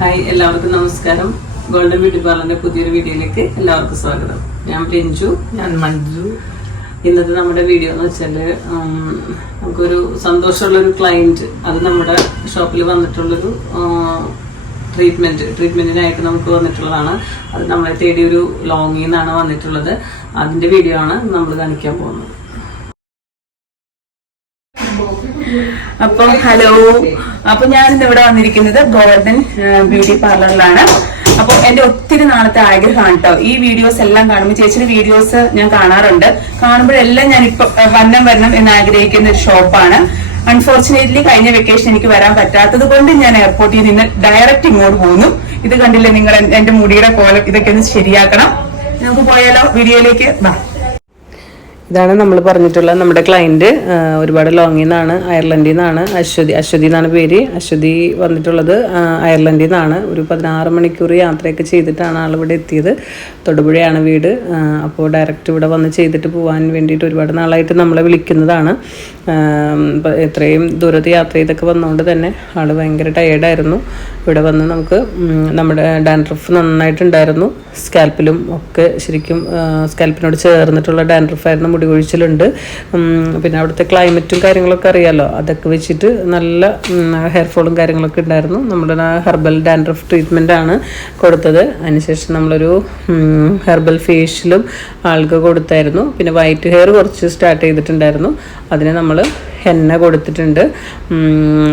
Hi എല്ലാവർക്കും നമസ്കാരം. Golden beauty പാർലറിന്റെ പുതിയൊരു വീഡിയോയിലേക്ക് എല്ലാവർക്കും സ്വാഗതം. ഞാൻ രഞ്ജു ഞാൻ മഞ്ജു. ഇന്നത്തെ നമ്മുടെ വീഡിയോ എന്ന് വെച്ചാൽ നമുക്കൊരു സന്തോഷമുള്ള ഒരു ക്ലയന്റ് അത് നമ്മുടെ ഷോപ്പിൽ വന്നിട്ടുള്ളൊരു ട്രീറ്റ്മെന്റ് ട്രീറ്റ്മെന്റിനായിട്ട് നമുക്ക് വന്നിട്ടുള്ളതാണ്. അത് നമ്മളെ തേടിയൊരു ലോങ്ങിൽ നിന്നാണ് വന്നിട്ടുള്ളത്. അതിന്റെ വീഡിയോ ആണ് നമ്മൾ കാണിക്കാൻ പോകുന്നത്. അപ്പൊ ഹലോ. അപ്പൊ ഞാൻ ഇവിടെ വന്നിരിക്കുന്നത് ഗോൾഡൻ ബ്യൂട്ടി പാർലറിലാണ്. അപ്പൊ എന്റെ ഒത്തിരി നാളത്തെ ആഗ്രഹമാണ് കേട്ടോ ഈ വീഡിയോസ് എല്ലാം കാണുമ്പോൾ ചേച്ചിയുടെ വീഡിയോസ് ഞാൻ കാണാറുണ്ട്. കാണുമ്പോഴെല്ലാം ഞാൻ ഇപ്പൊ വന്നം വരണം എന്ന് ആഗ്രഹിക്കുന്ന ഒരു ഷോപ്പാണ്. അൺഫോർച്ചുനേറ്റ്ലി കഴിഞ്ഞ വെക്കേഷൻ എനിക്ക് വരാൻ പറ്റാത്തത് കൊണ്ട് ഞാൻ എയർപോർട്ടിൽ നിന്ന് ഡയറക്റ്റ് ഇങ്ങോട്ട് പോകുന്നു ഇത് കണ്ടില്ലേ നിങ്ങൾ എന്റെ മുടിയുടെ കോലം? ഇതൊക്കെ ഒന്ന് ശരിയാക്കണം. നമുക്ക് പോയാലോ? വീഡിയോയിലേക്ക്. വാ ഇതാണ് നമ്മൾ പറഞ്ഞിട്ടുള്ള നമ്മുടെ ക്ലയന്റ് ഒരുപാട് ലോങ്ങിൽ നിന്നാണ് അയർലൻഡിൽ നിന്നാണ് അശ്വതി അശ്വതി എന്നാണ് പേര്. അശ്വതി വന്നിട്ടുള്ളത് അയർലൻഡിൽ നിന്നാണ് ഒരു പതിനാറ് മണിക്കൂർ യാത്രയൊക്കെ ചെയ്തിട്ടാണ് ആളിവിടെ എത്തിയത്. തൊടുപുഴയാണ് വീട്. അപ്പോൾ ഡയറക്റ്റ് ഇവിടെ വന്ന് ചെയ്തിട്ട് പോകാൻ വേണ്ടിയിട്ട് ഒരുപാട് നാളായിട്ട് നമ്മളെ വിളിക്കുന്നതാണ്. എത്രയും ദൂരത്ത് യാത്ര ചെയ്തൊക്കെ വന്നുകൊണ്ട് തന്നെ ആൾ ഭയങ്കര ടയേർഡായിരുന്നു ഇവിടെ വന്ന് നമുക്ക് നമ്മുടെ ഡാൻഡ്രഫ് നന്നായിട്ടുണ്ടായിരുന്നു. സ്കാൽപ്പിലും ഒക്കെ ശരിക്കും സ്കാൽപ്പിനോട് ചേർന്നിട്ടുള്ള ഡാൻഡ്രഫ് ആയിരുന്നു മുടി കൊഴിച്ചിലുണ്ട് പിന്നെ അവിടുത്തെ ക്ലൈമറ്റും കാര്യങ്ങളൊക്കെ അറിയാമല്ലോ അതൊക്കെ വെച്ചിട്ട് നല്ല ഹെയർ ഫോളും കാര്യങ്ങളൊക്കെ ഉണ്ടായിരുന്നു നമ്മുടെ ഹെർബൽ ഡാൻഡ്രഫ് ട്രീറ്റ്മെന്റ് ആണ് കൊടുത്തത് അതിനുശേഷം നമ്മളൊരു ഹെർബൽ ഫേഷ്യലും ആൾക്ക് കൊടുത്തായിരുന്നു പിന്നെ വൈറ്റ് ഹെയർ കുറച്ച് സ്റ്റാർട്ട് ചെയ്തിട്ടുണ്ടായിരുന്നു അതിന് നമ്മൾ ഹെന്ന കൊടുത്തിട്ടുണ്ട്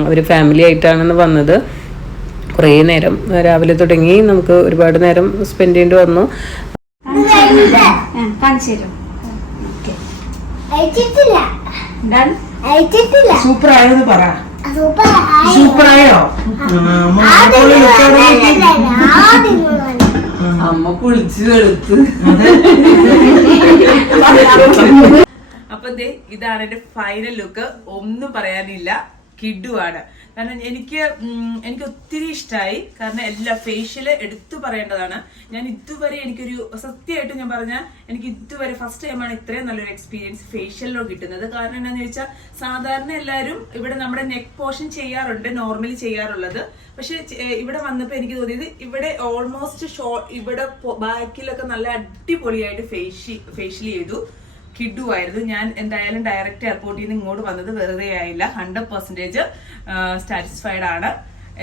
ഒരു ഫാമിലി ആയിട്ടാണെന്ന് വന്നത് കുറേ നേരം രാവിലെ തുടങ്ങി നമുക്ക് ഒരുപാട് നേരം സ്പെൻഡ് ചെയ്യേണ്ടി വന്നു തരും സൂപ്പർ ആയെന്ന് പറ. സൂപ്പർ ആയി. അമ്മ കുളിച്ച് വെളുത്ത് അപ്പൊ ദേ ഇതാണ് എന്റെ ഫൈനൽ ലുക്ക് ഒന്നും പറയാനില്ല. കിഡുവാണ്. കാരണം എനിക്ക് എനിക്ക് ഒത്തിരി ഇഷ്ടമായി കാരണം എല്ലാ ഫേഷ്യൽ എടുത്തു പറയേണ്ടതാണ്. ഞാൻ ഇതുവരെ എനിക്കൊരു സത്യമായിട്ട് ഞാൻ പറഞ്ഞ എനിക്ക് ഇതുവരെ ഫസ്റ്റ് ടൈമാണ് ഇത്രയും നല്ലൊരു എക്സ്പീരിയൻസ് ഫേഷ്യലിലോ കിട്ടുന്നത്. കാരണം എന്താണെന്ന് ചോദിച്ചാൽ സാധാരണ എല്ലാവരും ഇവിടെ നമ്മുടെ നെക്ക് പോർഷൻ ചെയ്യാറുണ്ട് നോർമലി ചെയ്യാറുള്ളത്. പക്ഷെ ഇവിടെ വന്നപ്പോൾ എനിക്ക് തോന്നിയത് ഇവിടെ ഓൾമോസ്റ്റ് ഷോ ഇവിടെ ബാക്കിലൊക്കെ നല്ല അടിപൊളിയായിട്ട് ഫേഷ്യൽ ഫേഷ്യൽ ചെയ്തു. കിഡു ആയിരുന്നു ഞാൻ എന്തായാലും ഡയറക്റ്റ് എയർപോർട്ടിൽ നിന്ന് ഇങ്ങോട്ട് വന്നത് വെറുതെ ആയില്ല. ഹൺഡ്രഡ് പെർസെന്റേജ് സാറ്റിസ്ഫൈഡ് ആണ്.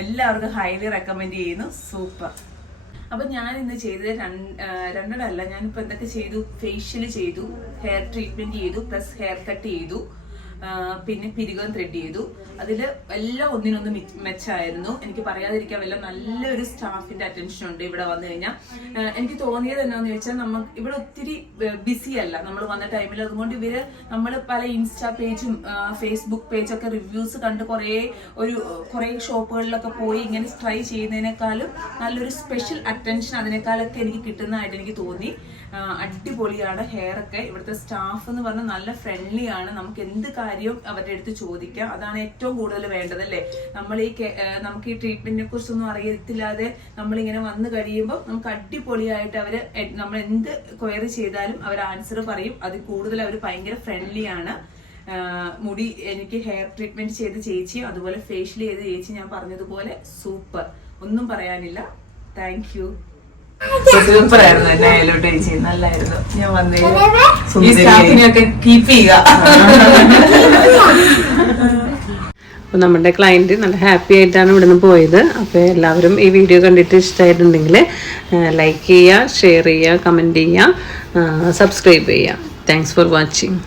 എല്ലാവർക്കും ഹൈലി റെക്കമെൻഡ് ചെയ്യുന്നു. സൂപ്പർ അപ്പൊ ഞാൻ ഇന്ന് ചെയ്തത് രണ്ട് രണ്ടെണ്ണമല്ല. ഞാനിപ്പോ എന്തൊക്കെ ചെയ്തു? ഫേഷ്യൽ ചെയ്തു ഹെയർ ട്രീറ്റ്മെന്റ് ചെയ്തു പ്ലസ് ഹെയർ കട്ട് ചെയ്തു. പിന്നെ പിരികം ത്രെഡ് ചെയ്തു. അതിൽ എല്ലാം ഒന്നിനൊന്ന് മിച്ച- മെച്ചമായിരുന്നു എനിക്ക് പറയാതിരിക്കാൻ വല്ല നല്ലൊരു സ്റ്റാഫിന്റെ അറ്റൻഷൻ ഉണ്ട് ഇവിടെ വന്നു കഴിഞ്ഞാൽ എനിക്ക് തോന്നിയത് എന്നാന്ന് ചോദിച്ചാൽ നമ്മൾ ഇവിടെ ഒത്തിരി ബിസി അല്ല. നമ്മൾ വന്ന ടൈമിൽ അതുകൊണ്ട് ഇവർ നമ്മൾ പല ഇൻസ്റ്റാ പേജും ഫേസ്ബുക്ക് പേജൊക്കെ റിവ്യൂസ് കണ്ട് കുറേ ഒരു കുറേ ഷോപ്പുകളിലൊക്കെ പോയി ഇങ്ങനെ ട്രൈ ചെയ്യുന്നതിനേക്കാളും നല്ലൊരു സ്പെഷ്യൽ അറ്റൻഷൻ അതിനേക്കാളൊക്കെ എനിക്ക് കിട്ടുന്നതായിട്ട് എനിക്ക് തോന്നി. അടിപൊളിയാണ് ഹെയർ ഒക്കെ. ഇവിടുത്തെ സ്റ്റാഫ് എന്ന് പറഞ്ഞാൽ നല്ല ഫ്രണ്ട്ലി ആണ്. നമുക്ക് എന്ത് കാര്യവും അവരുടെ അടുത്ത് ചോദിക്കാം. അതാണ് ഏറ്റവും കൂടുതൽ വേണ്ടത് അല്ലേ? നമ്മൾ ഈ നമുക്ക് ഈ ട്രീറ്റ്മെന്റിനെ കുറിച്ചൊന്നും അറിയത്തില്ലാതെ നമ്മളിങ്ങനെ വന്നു കഴിയുമ്പോൾ നമുക്ക് അടിപൊളിയായിട്ട് അവർ നമ്മൾ എന്ത് ക്വയറി ചെയ്താലും അവർ ആൻസർ പറയും. അതിൽ കൂടുതൽ അവർ ഭയങ്കര ഫ്രണ്ട്ലി ആണ്. മുടി എനിക്ക് ഹെയർ ട്രീറ്റ്മെന്റ് ചെയ്ത് ചേച്ചി അതുപോലെ ഫേഷ്യൽ ചെയ്ത് ചേച്ചി ഞാൻ പറഞ്ഞതുപോലെ സൂപ്പർ ഒന്നും പറയാനില്ല. താങ്ക് സൂപ്പർ ആയിരുന്നു എന്നെ അയലോട്ട് ചേച്ചി നല്ലായിരുന്നു. ഞാൻ വന്നേ ഈ സ്റ്റാഫിനെയൊക്കെ കീപ്പ് ചെയ്യുക. അപ്പോൾ നമ്മുടെ ക്ലയന്റ് നല്ല ഹാപ്പി ആയിട്ടാണ് ഇവിടുന്ന് പോയത്. അപ്പോൾ എല്ലാവരും ഈ വീഡിയോ കണ്ടിട്ട് ഇഷ്ടമായിട്ടുണ്ടെങ്കിൽ ലൈക്ക് ചെയ്യുക ഷെയർ ചെയ്യുക കമന്റ് ചെയ്യുക സബ്സ്ക്രൈബ് ചെയ്യുക. Thanks for watching